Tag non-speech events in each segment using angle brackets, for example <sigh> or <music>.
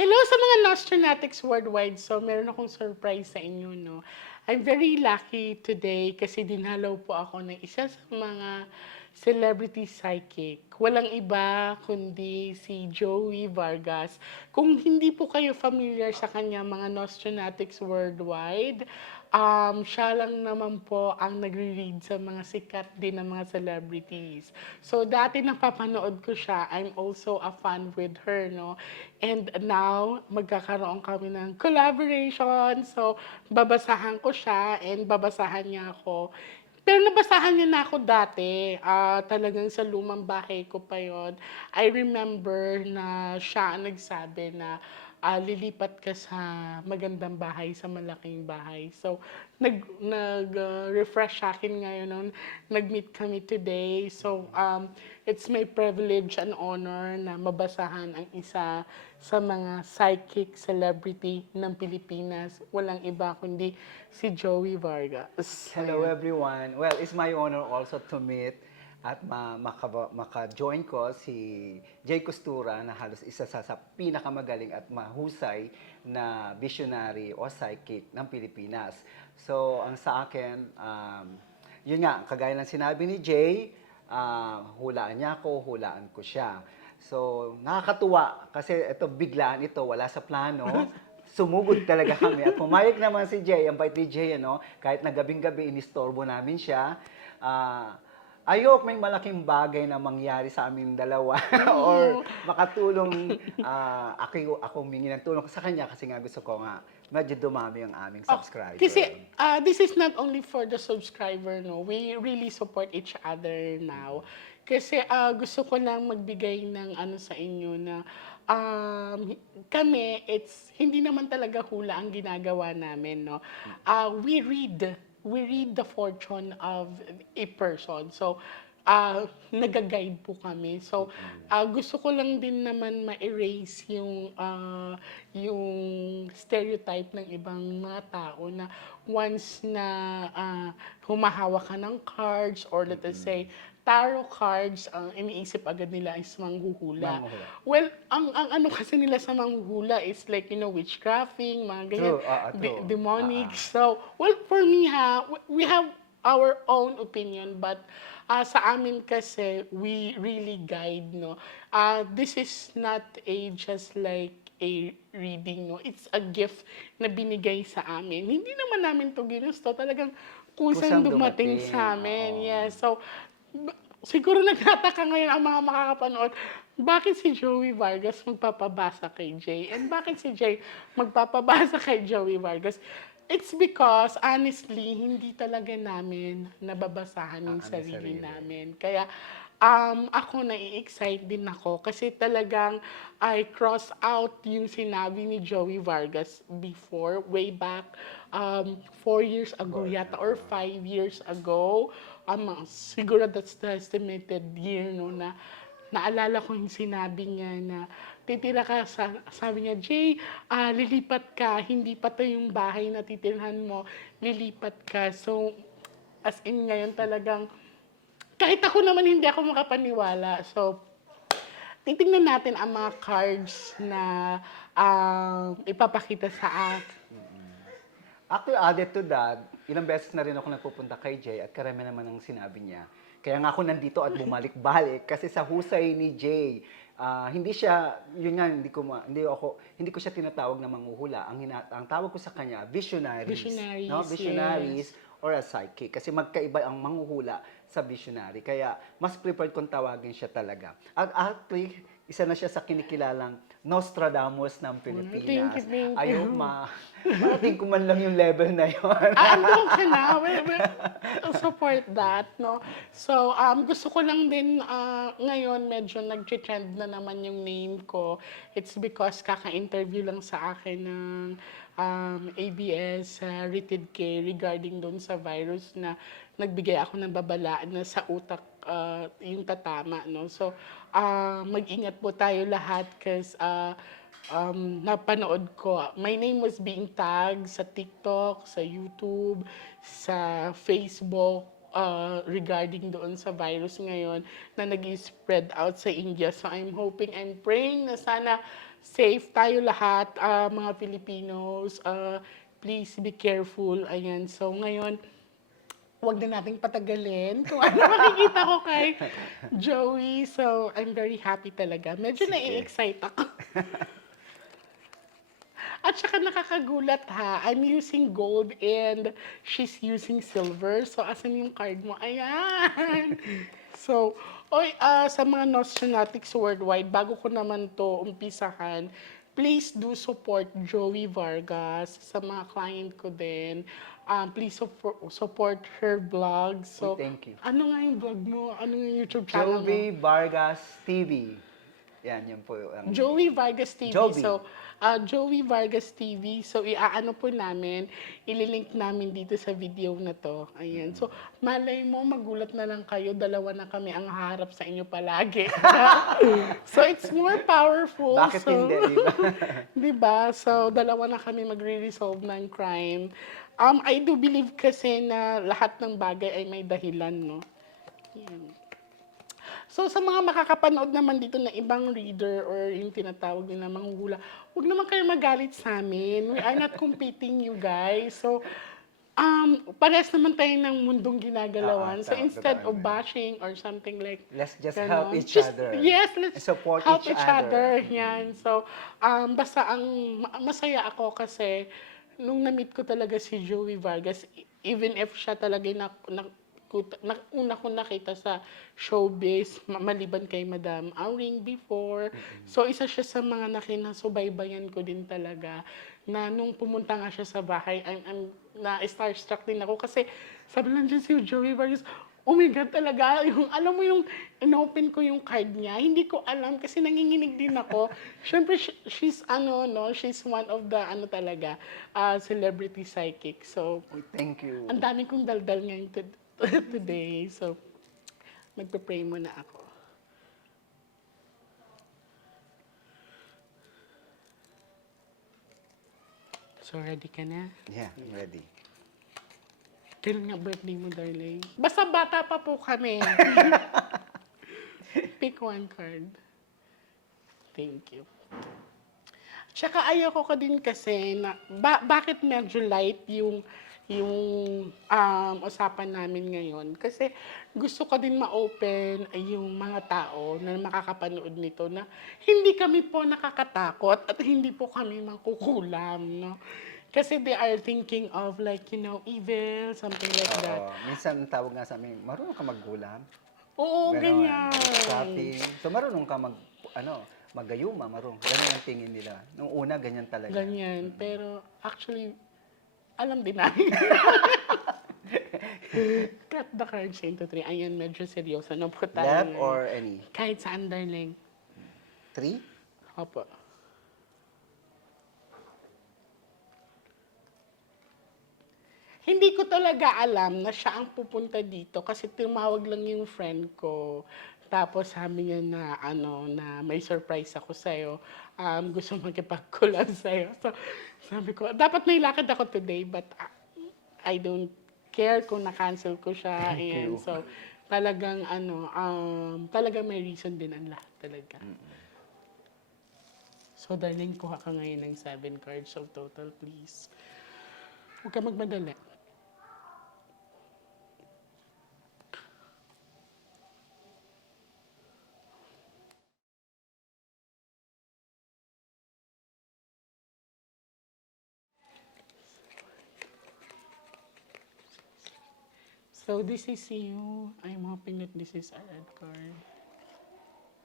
Hello sa mga Nostronatics worldwide. So, meron akong surprise sa inyo, no? I'm very lucky today kasi dinalaw po ako ng isa sa mga celebrity psychic. Walang iba kundi si Joey Vargas. Kung hindi po kayo familiar sa kanya, mga Nostronatics worldwide, um, siya lang naman po ang nagre-read sa mga sikat din ng mga celebrities. So, dati napapanood ko siya. I'm also a fan with her, no? And now, magkakaroon kami ng collaboration. So, babasahan ko siya and babasahan niya ako. Pero nabasahan niya na ako dati. Ah, talagang sa lumang bahay ko pa yon. I remember na siya ang nagsabi na ah, lilipat ka sa magandang bahay, sa malaking bahay. So, nag, nag-refresh sa akin ngayon nun. Nag-meet kami today. So, um, it's my privilege and honor na mabasahan ang isa sa mga psychic celebrity ng Pilipinas. Walang iba kundi si Joey Vargas. Hello everyone. Well, it's my honor also to meet at ma maka- maka-join ko si Jay Costura na halos isa sa, sa pinakamagaling at mahusay na visionary o psychic ng Pilipinas. So, ang sa akin, um, yun nga, kagaya ng sinabi ni Jay, ah, hulaan niya ako, hulaan ko siya. So, nakakatuwa kasi ito biglaan ito, wala sa plano. <laughs> Sumugod talaga kami at pumayag naman si Jay, ang bait ni Jay, ano, kahit na gabing-gabi inistorbo namin siya. Ah, I hope may malaking bagay na mangyari sa amin dalawa <laughs> or makatulong ah, ako ako humingi ng tulong sa kanya kasi nga gusto ko nga medyo dumami ang aming Oh, subscriber. Kasi uh, this is not only for the subscriber, no. We really support each other now. Kasi uh, gusto ko lang magbigay ng ano sa inyo na um, kami, it's hindi naman talaga hula ang ginagawa namin, no. Uh, we read, we read the fortune of a person. So, uh, nag-guide po kami. So, uh, gusto ko lang din naman ma-erase yung, uh, yung stereotype ng ibang mga tao na once na uh, humahawak ka ng cards or let us say, tarot cards, ang iniisip agad nila is manghuhula. Manghuhula. Well, ang, ang ano kasi nila sa manghuhula is like, you know, witchcrafting, mga ganyan, True, ah, ah, de- true. demonic. Ah. So, well, for me ha, we have our own opinion, but ah, sa amin kasi, we really guide, no? Ah, this is not a just like a reading, no? It's a gift na binigay sa amin. Hindi naman namin to ginusto. Talagang kusang Kusang dumating, dumating, sa amin. oo. Yes. So, ba- siguro nagtataka ngayon ang mga makakapanood, bakit si Joey Vargas magpapabasa kay Jay? And bakit si Jay magpapabasa kay Joey Vargas? It's because, honestly, hindi talaga namin nababasahan yung Ah, ang sarili, sarili. namin. Kaya, um, ako nai-excite din ako kasi talagang I cross out yung sinabi ni Joey Vargas before, way back, um, four years ago yata, or five years ago. Um, siguro that's the estimated year, no, na naalala ko yung sinabi niya na titira ka sa, sabi niya, Jay, ah, lilipat ka, hindi pa to yung bahay na titirhan mo, lilipat ka. So, as in ngayon talagang, kahit ako naman hindi ako makapaniwala. So, titingnan natin ang mga cards na ah, ipapakita sa akin. Actually, added to that, ilang beses na rin ako nagpupunta kay Jay at karami naman ang sinabi niya. Kaya nga ako nandito at bumalik-balik kasi sa husay ni Jay, ah, hindi siya, yun nga, hindi ko, ma- hindi ako, hindi ko siya tinatawag na manghuhula. Ang, hina, ang tawag ko sa kanya, visionaries. Visionaries, no? Visionaries or a psychic. Kasi magkaiba ang manghuhula sa visionary. Kaya mas preferred kong tawagin siya talaga. At actually, isa na siya sa kinikilalang Nostradamus ng Pilipinas. thank you, thank you. Ayaw ma... Parating ko man lang yung level na yun. Ah, andun ka na. Well, I'll support that, no? So, um, gusto ko lang din, ah, ngayon, medyo nag-trend na naman yung name ko. It's because kaka-interview lang sa akin ng um, ABS, uh, Rated K, regarding doon sa virus na nagbigay ako ng babala na sa utak ah, yung tatama, no? So, ah, mag-ingat po tayo lahat kasi um, napanood ko, my name was being tagged sa TikTok, sa YouTube, sa Facebook, uh, regarding doon sa virus ngayon na nag spread out sa India. So I'm hoping and praying na sana safe tayo lahat, ah, mga Filipinos. Ah, please be careful. Ayan. So, ngayon, wag na nating patagalin kung ano <laughs> makikita ko kay Joey. So, I'm very happy talaga. Medyo Sige. nai-excite ako. <laughs> At saka nakakagulat ha, I'm using gold and she's using silver. So, asan yung card mo? Ayan! <laughs> so, oy, ah, sa mga Nostranautics worldwide, bago ko naman to umpisahan, please do support Joey Vargas sa mga client ko din. Um, please support, support her blog. So, Uy, thank you. Ano nga yung blog mo? Ano yung YouTube channel mo? Joey Vargas TV. Yan, yun po. Ang, Joey Vargas TV. Joey. So, uh, Joey Vargas TV. So, iaano po namin, ililink namin dito sa video na to. Ayan. So, malay mo, magulat na lang kayo, dalawa na kami ang harap sa inyo palagi. <laughs> so, it's more powerful. Bakit so, hindi, di ba? <laughs> di ba? So, dalawa na kami magre-resolve ng crime. Um, I do believe kasi na lahat ng bagay ay may dahilan, no? Yan. So, sa mga makakapanood naman dito na ibang reader or yung tinatawag nila manghula, huwag naman kayo magalit sa amin. We are not competing you guys. So, um, parehas naman tayo ng mundong ginagalawan. Ah, so, instead of bashing or something like Let's just Ganon. help each Just- other. Yes, let's Support help each each, other. other. Yan. So, um, basta ang ma- masaya ako kasi nung na-meet ko talaga si Joey Vargas, e- even if siya talaga na, na, na, una ko nakita sa showbiz, ma- maliban kay Madam Auring before. So, isa siya sa mga nakinasubaybayan ko din talaga na nung pumunta nga siya sa bahay, I'm, I'm na starstruck din ako kasi sabi lang dyan si Joey Vargas, oh my God talaga, yung, alam mo yung inopen ko yung card niya, hindi ko alam kasi nanginginig din ako. <laughs> Siyempre, sh- she's ano, no, she's one of the, ano talaga, uh, celebrity psychic. So, thank you. ang dami kong daldal ngayon <laughs> today. So, magpe-pray muna ako. So, ready ka na? Yeah, I'm ready. Kailan nga birthday mo, darling? Basta bata pa po kami. <laughs> Pick one card. Thank you. Tsaka ayoko ko din kasi na ba- bakit medyo light yung yung um, usapan namin ngayon. Kasi gusto ko din ma-open yung mga tao na makakapanood nito na hindi kami po nakakatakot at hindi po kami mangkukulam, no? Kasi they are thinking of like, you know, evil, something like that. Oo. minsan tawag nga sa amin, marunong ka maggulam? Oo, Ganon. ganyan. Shopping. So marunong ka mag, ano, magayuma, marunong. Ganyan ang tingin nila. Nung una, ganyan talaga. Ganyan. Pero actually, alam din namin. <laughs> Cut the cards into three. Ayan, medyo seryoso na po tayo. Left ngayon. or any? Kahit sa darling. Three? Opo. Hindi ko talaga alam na siya ang pupunta dito kasi tumawag lang yung friend ko. Tapos sabi niya na ano na may surprise ako sa'yo. Um, <laughs> gusto makipagkulan sa'yo. So sabi ko, dapat may lakad ako today but uh, I don't care kung na-cancel ko siya. Thank Ayan. you. So talagang ano, um, talagang may reason din ang lahat talaga. So, darling, kuha ka ngayon ng seven cards of total, please. Huwag ka magmadali. So, this is you. I'm hoping that this is a red card.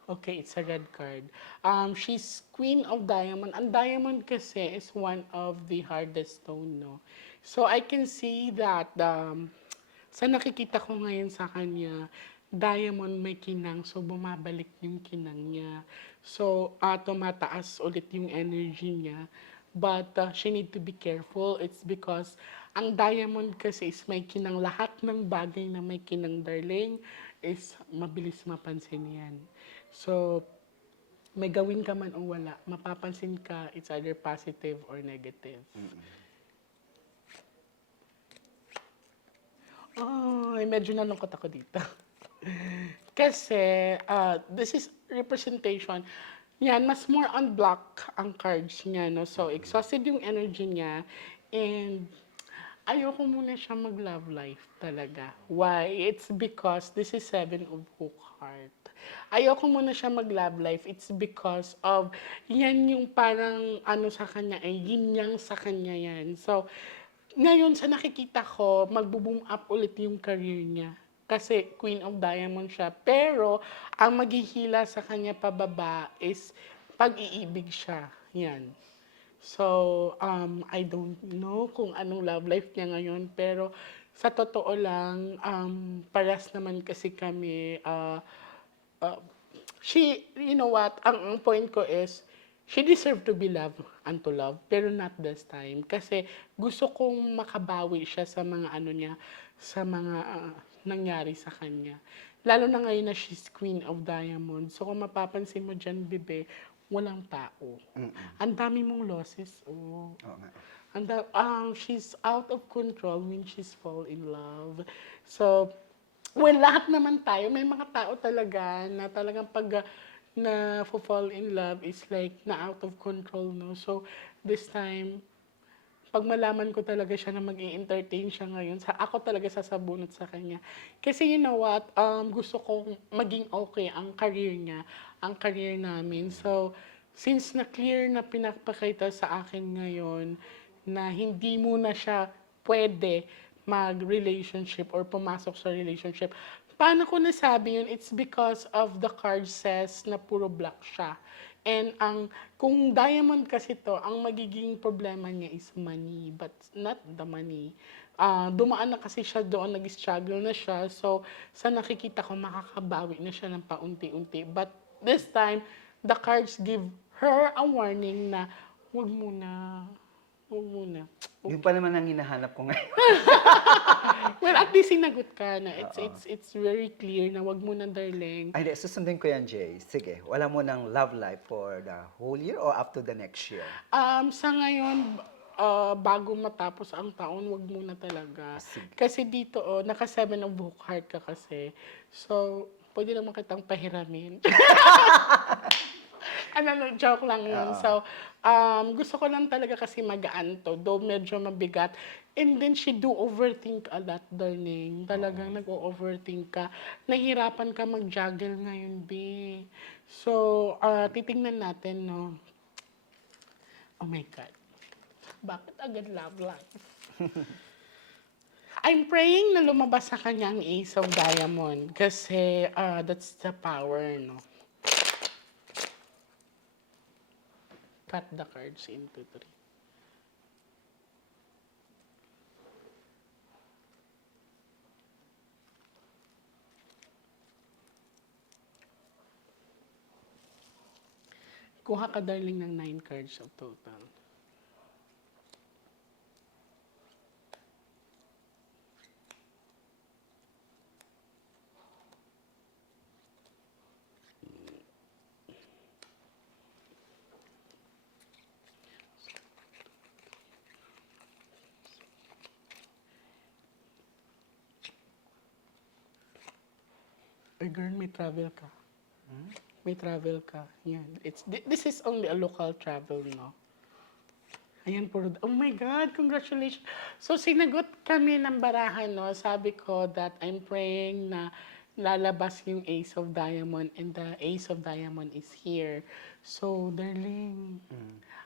Okay, it's a red card. Um, she's Queen of Diamond. Ang diamond kasi is one of the hardest stone, no? So, I can see that um, sa nakikita ko ngayon sa kanya, diamond may kinang, so bumabalik yung kinang niya. So, uh, tumataas ulit yung energy niya. But uh, she need to be careful. It's because ang diamond kasi is may kinang. Lahat ng bagay na may kinang, darling, is mabilis mapansin yan. So, may gawin ka man o wala, mapapansin ka, it's either positive or negative. Oh, medyo nalungkot ako dito. <laughs> Kasi, uh, this is representation. Yan, mas more on block ang cards niya, no? So, exhausted yung energy niya. And, ayoko muna siya mag-love life talaga. Why? It's because this is seven of hook heart. Ayoko muna siya mag-love life. It's because of, yan yung parang ano sa kanya, eh, yin yang sa kanya yan. So, ngayon sa nakikita ko, magbo-boom up ulit yung career niya. Kasi Queen of Diamond siya. Pero, ang maghihila sa kanya pababa is pag-iibig siya. Yan. So, um, I don't know kung anong love life niya ngayon. Pero, sa totoo lang, um, paras naman kasi kami, uh, uh, she, you know what, ang, ang point ko is, she deserved to be loved and to love, pero not this time. Kasi gusto kong makabawi siya sa mga ano niya, sa mga ah, nangyari sa kanya. Lalo na ngayon na she's Queen of Diamonds. So kung mapapansin mo dyan, Bibe, walang tao. Ang dami mong losses. Oh. Oo nga. And that, um, she's out of control when she's fall in love. So, well, lahat naman tayo, may mga tao talaga na talagang pag uh, na fall in love is like na out of control, no? So, this time, pag malaman ko talaga siya na mag entertain siya ngayon, sa ako talaga sasabunot sa kanya. Kasi you know what, um, gusto kong maging okay ang career niya, ang career namin. So, since na-clear na pinapakita sa akin ngayon na hindi muna siya pwede mag-relationship or pumasok sa relationship, paano ko nasabi yun? It's because of the card says na puro black siya. And ang kung diamond kasi to, ang magiging problema niya is money, but not the money. Ah, dumaan na kasi siya doon, nag-struggle na siya. So, sa nakikita ko, makakabawi na siya ng paunti-unti. But this time, the cards give her a warning na wag muna, wag muna. Yun pa naman ang hinahanap ko ngayon. <laughs> Well, at least sinagot ka na. It's, it's, it's very clear na wag muna, darling. Ay, hindi, susundin ko yan, Jay. Sige, wala mo ng love life for the whole year or up to the next year? Um, sa ngayon, ah, bago matapos ang taon, wag muna talaga. Sige. Kasi dito, oh, naka seven of book heart ka kasi. So, pwede naman kitang pahiramin. <laughs> ano, no, joke lang yun. Oo. So, um, gusto ko lang talaga kasi magaan to, though medyo mabigat. And then she do overthink a lot, darling. Talagang nag-overthink ka. Nahirapan ka mag-juggle ngayon, B. So, ah, titingnan natin, no. Oh my God. Bakit agad love life? <laughs> I'm praying na lumabas sa kanya ang Ace of Diamond kasi ah, that's the power, no? Cut the cards into three. Kuha ka, darling, ng nine cards of total. Ay, girl, may travel ka. May travel ka. Yan. It's, thi- this is only a local travel, no? Ayan, puro, oh my God, congratulations. So, sinagot kami ng barahan, no? Sabi ko that I'm praying na lalabas yung Ace of Diamond and the Ace of Diamond is here. So, darling,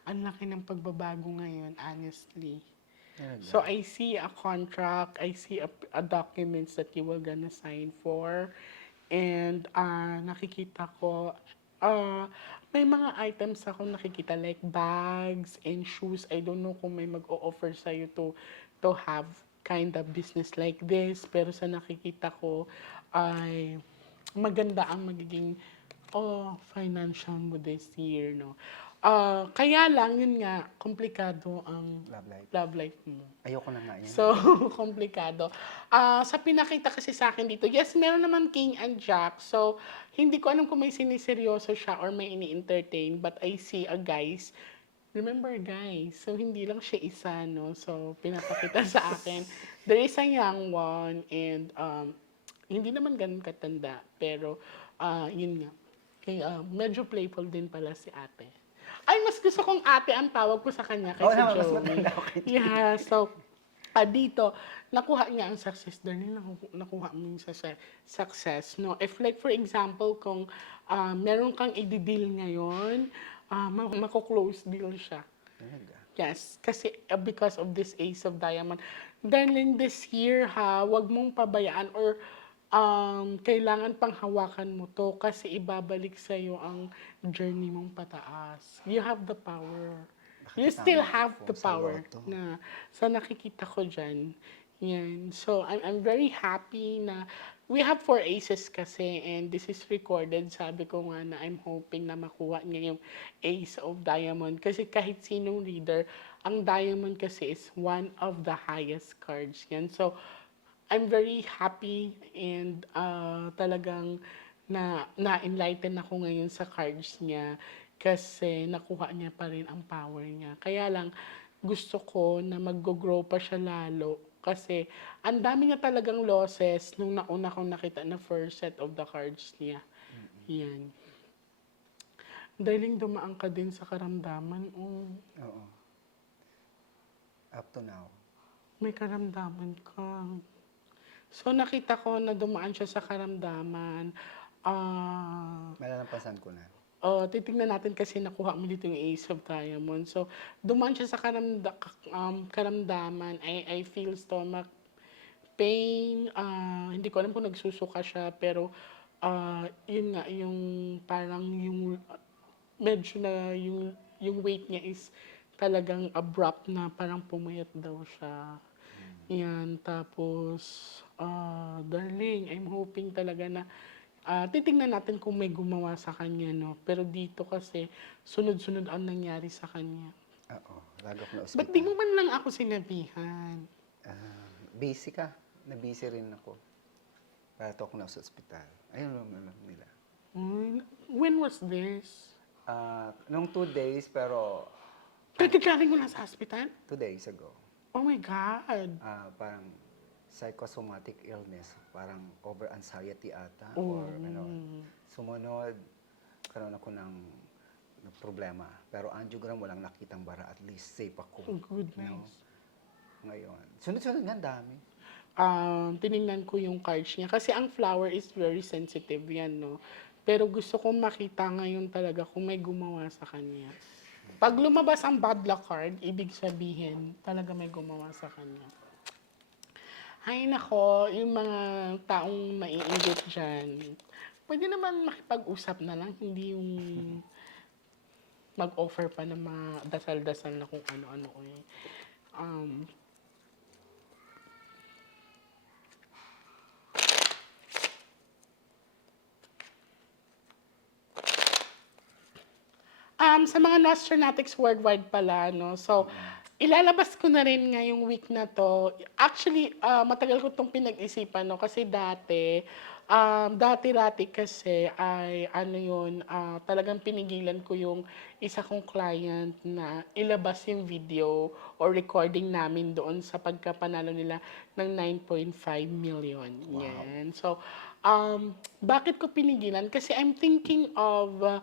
ang laki ng pagbabago ngayon, honestly. So I see a contract, I see a, a documents that you were gonna sign for, and ah nakikita ko, ah may mga items ako nakikita like bags and shoes. I don't know kung may mag-o-offer sa'yo to, to have kind of business like this, pero sa nakikita ko ay maganda ang magiging oh, financial mo this year, no? Ah, kaya lang, yun nga, komplikado ang Love life. love life mo. Ayoko na nga yan. So, <laughs> komplikado. Ah, sa pinakita kasi sa akin dito, yes, meron naman King and Jack. So, hindi ko alam kung may siniseryoso siya or may ini-entertain. But I see a guys. Remember, guys, so hindi lang siya isa, no? So, pinapakita sa akin. <laughs> There is a young one and um, hindi naman ganun katanda. Pero, ah, yun nga. Kay, ah, medyo playful din pala si ate. Ay, mas gusto kong ate ang tawag ko sa kanya Oo kaysa naman, mas Joey. matanda ako kay Yeah, so, ah, dito, nakuha niya ang success. Darling, naku- nakuha mo yung success- success. No? If like, for example, kung ah, meron kang i-deal ngayon, uh, mako-close deal siya. Talaga. Yes, kasi uh, because of this Ace of Diamond. Darling, this year ha, wag mong pabayaan or um, kailangan pang hawakan mo to kasi ibabalik sa iyo ang journey mong pataas. You have the power. You still have the power na sa nakikita ko dyan. Yan. So, I'm, I'm very happy na we have four aces kasi and this is recorded. Sabi ko nga na I'm hoping na makuha niya yung ace of diamond. Kasi kahit sinong reader, ang diamond kasi is one of the highest cards yan. So, I'm very happy and uh, talagang na na-enlighten ako ngayon sa cards niya kasi nakuha niya pa rin ang power niya. Kaya lang gusto ko na mag-grow pa siya lalo kasi ang dami niya talagang losses nung nauna kong nakita na first set of the cards niya. Yan. Dahiling dumaan ka din sa karamdaman. Oh, Oo. Up to now. may karamdaman ka. So nakita ko na dumaan siya sa karamdaman. Ah, Malalampasan ko na. Oh, titingnan natin kasi nakuha mo dito yung Ace of Diamond. So, duman siya sa karamda, um, karamdaman. I, I feel stomach pain. ah, hindi ko alam kung nagsusuka siya, pero ah, yun nga, yung parang yung medyo na yung, yung weight niya is talagang abrupt na parang pumayat daw siya. Yan, tapos, ah, darling, I'm hoping talaga na Ah, titingnan natin kung may gumawa sa kanya, no? Pero dito kasi, sunod-sunod ang nangyari sa kanya. Oo. Lagi ako na Ba't di mo man lang ako sinabihan? Ah, busy ka. Na-busy rin ako. Parato ako na sa ospital. Ayun lang alam nila. When was this? Ah, nung two days, pero Pagkakaling mo na sa hospital? two days ago, Oh my God. ah, parang psychosomatic illness, parang over anxiety ata, or ano, sumunod, karoon ako ng, ng problema. Pero angiogram, walang nakitang bara, at least safe ako. Oh, goodness. No? Ngayon. Sunod-sunod nga, ang dami. Um, tiningnan ko yung cards niya. Kasi ang flower is very sensitive yan, no? Pero gusto kong makita ngayon talaga kung may gumawa sa kanya. Pag lumabas ang bad luck card, ibig sabihin, talaga may gumawa sa kanya. Hay nako, yung mga taong naiingit dyan, pwede naman makipag-usap na lang, hindi yung mag-offer pa ng mga dasal-dasal na kung ano-ano. Eh. Um, Um, sa mga Nostronatics worldwide pala, no? So, ilalabas ko na rin ngayong week na to. Actually, ah, matagal ko itong pinag-isipan, no? Kasi dati, um, dati-rati kasi ay, ano yun, ah, talagang pinigilan ko yung isa kong client na ilabas yung video or recording namin doon sa pagkapanalo nila ng 9.5 million. Yan. So, um, bakit ko pinigilan? Kasi I'm thinking of uh,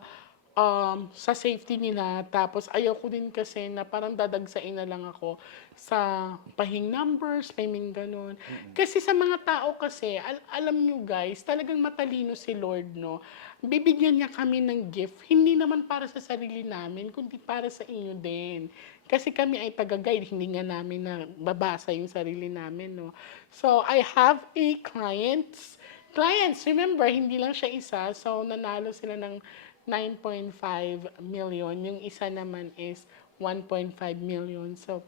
um, sa safety nila. Tapos ayaw ko din kasi na parang dadagsain na lang ako sa pahing numbers, pahing ganun. Kasi sa mga tao kasi, al- alam nyo guys, talagang matalino si Lord, no? Bibigyan niya kami ng gift, hindi naman para sa sarili namin, kundi para sa inyo din. Kasi kami ay taga-guide, hindi nga namin na babasa yung sarili namin, no? So, I have a clients, clients, remember, hindi lang siya isa, so nanalo sila ng 9.5 million. Yung isa naman is 1.5 million. So,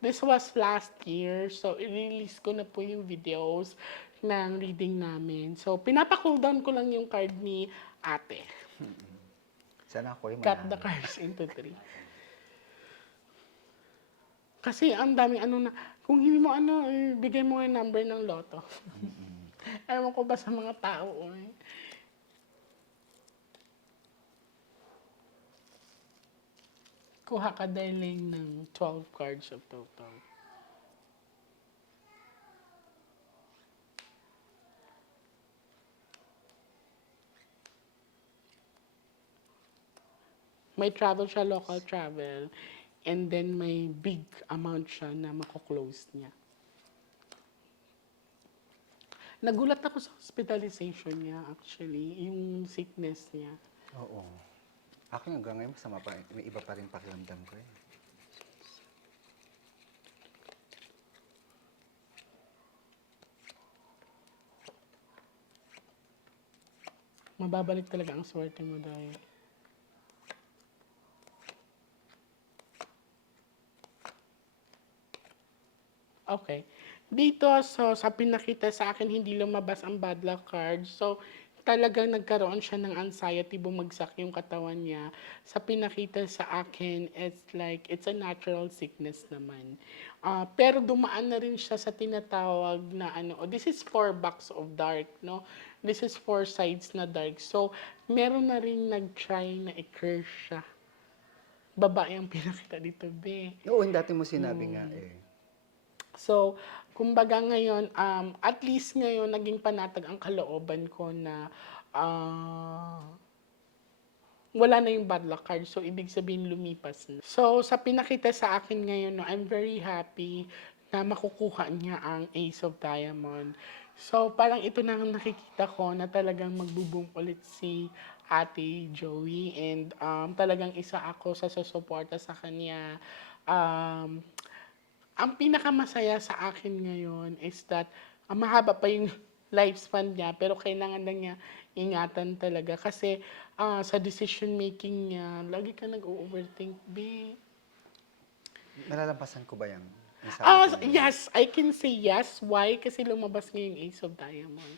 this was last year. So, i-release ko na po yung videos ng reading namin. So, pinapa-cool down ko lang yung card ni ate. <laughs> Sana ako yung Cut the cards into three. Kasi ang daming ano na, kung hindi mo ano, eh, bigay mo yung number ng loto. <laughs> Ewan ko ba sa mga tao. Eh. Kuha ka darling ng 12 cards of total. May travel siya, local travel. And then may big amount siya na mako-close niya. Nagulat ako sa hospitalization niya actually, yung sickness niya. Oo. Ako hanggang ngayon masama pa. May iba pa rin pakiramdam ko eh. Mababalik talaga ang swerte mo dahil. Okay. Dito, so, sa pinakita sa akin, hindi lumabas ang bad luck card. So, talagang nagkaroon siya ng anxiety, bumagsak yung katawan niya. Sa pinakita sa akin, it's like, it's a natural sickness naman. Ah, pero dumaan na rin siya sa tinatawag na ano, oh, this is four box of dark, no? This is four sides na dark. So, meron na rin nag-try na i-curse siya. Babae ang <laughs> pinakita dito, be. Oo, yung dati mo sinabi nga Hmm. eh. So, kumbaga ngayon, um, at least ngayon, naging panatag ang kalooban ko na ah, wala na yung bad luck card. So, ibig sabihin, lumipas na. So, sa pinakita sa akin ngayon, no, I'm very happy na makukuha niya ang Ace of Diamond. So, parang ito na ang nakikita ko na talagang magbuboom ulit si Ate Joey and um, talagang isa ako sa susuporta sa kanya. Um, ang pinakamasaya sa akin ngayon is that ah, mahaba pa yung <laughs> lifespan niya pero kailangan lang niya ingatan talaga kasi ah, sa decision making niya lagi ka nag-overthink be Nalalampasan ko ba yan? Yung Ah, yes, I can say yes. Why? Kasi lumabas nga yung Ace of Diamond.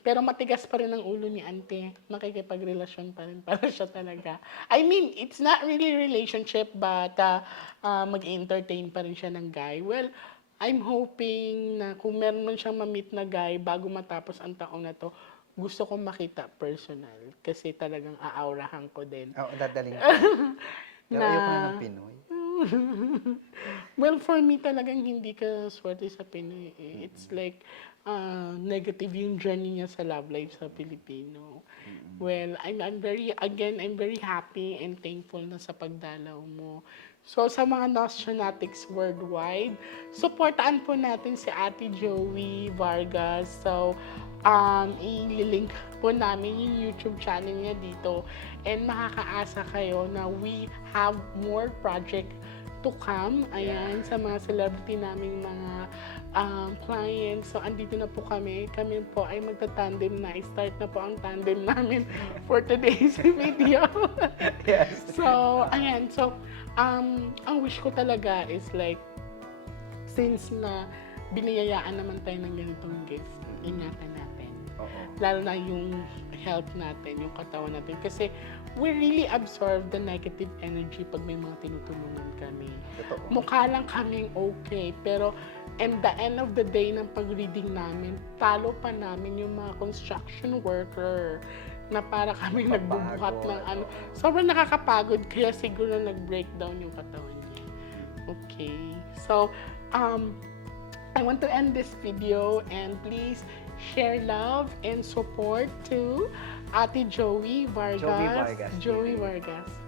Pero matigas pa rin ang ulo ni Ante. Nakikipagrelasyon pa rin para siya talaga. I mean, it's not really relationship, but uh, uh, mag-entertain pa rin siya ng guy. Well, I'm hoping na kung meron man siyang ma-meet na guy bago matapos ang taong na to, gusto kong makita personal. Kasi talagang aaurahan ko din. Oo, dadaling <laughs> ko. Pero Na- ayoko na ng Pinoy. <laughs> Well, for me talagang hindi ka swerte sa Pinoy. eh. It's like uh, negative yung journey niya sa love life sa Pilipino. Well, I'm, I'm very, again, I'm very happy and thankful na sa pagdalaw mo. So, sa mga Nostronatics worldwide, supportaan po natin si Ate Joey Vargas. So, um, i-link po namin yung YouTube channel niya dito. And makakaasa kayo na we have more project to come. Ayan, sa mga celebrity naming mga um, clients. So, andito na po kami. Kami po ay magta-tandem na. I-start na po ang tandem namin <laughs> for today's <laughs> video. Yes. so, ayan. So, um, ang wish ko talaga is like, since na biniyayaan naman tayo ng ganitong gift, ingatan natin Oo. lalo na yung health natin, yung katawan natin. Kasi we really absorb the negative energy pag may mga tinutulungan kami. Totoo. Mukha lang kaming okay, pero and the end of the day ng pag-reading namin, talo pa namin yung mga construction worker na para kami Napapagod. nagbubuhat ng ano. Sobrang nakakapagod, kaya siguro nag-breakdown yung katawan niya. Okay. So, um, I want to end this video and please share love and support to Ate Joey Vargas. Joey Vargas Joey. Vargas.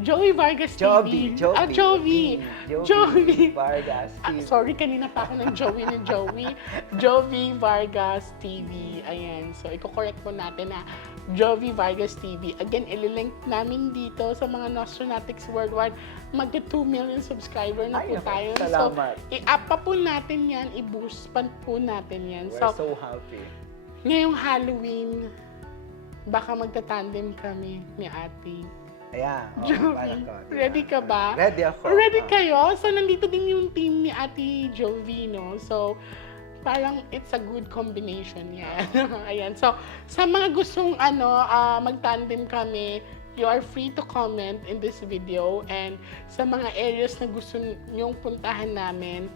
Joey Vargas Joby, TV. Joby. Ah, Joey. Joby. Joey. Vargas. Ah, TV. sorry, kanina pa ako ng Joey ni Joey. Joey Vargas TV. Ayan. So, i-correct po natin na Joey Vargas TV. Again, ililink namin dito sa mga Nostronatics Worldwide. Magka 2 million subscriber na Ay, po tayo. salamat. So, i-up pa po natin yan. I-boost pa po natin yan. We're So, so happy. ngayong Halloween, baka magta-tandem kami ni Ate. Ayan. ko, diba? ready ka ba? Ready ako. Ready kayo? So, nandito din yung team ni Ate Jovi, no? So, parang it's a good combination yan. <laughs> Ayan. So, sa mga gustong ano, ah, mag-tandem kami, you are free to comment in this video. And sa mga areas na gusto nyong puntahan namin,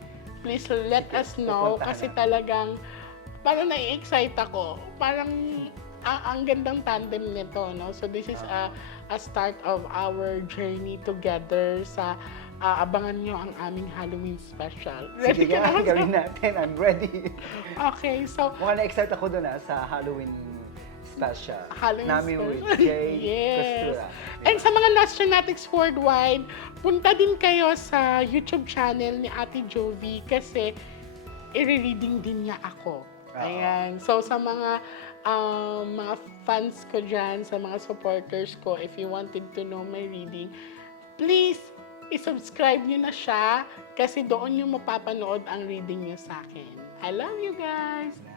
please let us know. Kasi talagang, parang nai-excite ako. Parang, ang, ang gandang tandem nito, no? So, this is a, a start of our journey together sa ah, abangan nyo ang aming Halloween special. Sige ka <laughs> na? gawin natin. I'm ready. Okay, so, Mukhang na-excite ako doon ah, sa Halloween special. Halloween Namin special. with Jay <laughs> yes. Costura. And sa mga Nostranatics Worldwide, punta din kayo sa YouTube channel ni Ate Jovi kasi i-reading din niya ako. Oo. Ayan. So sa mga um, mga fans ko dyan, sa mga supporters ko, if you wanted to know my reading, please i-subscribe niyo na siya kasi doon yung mapapanood ang reading niyo sa akin. I love you guys!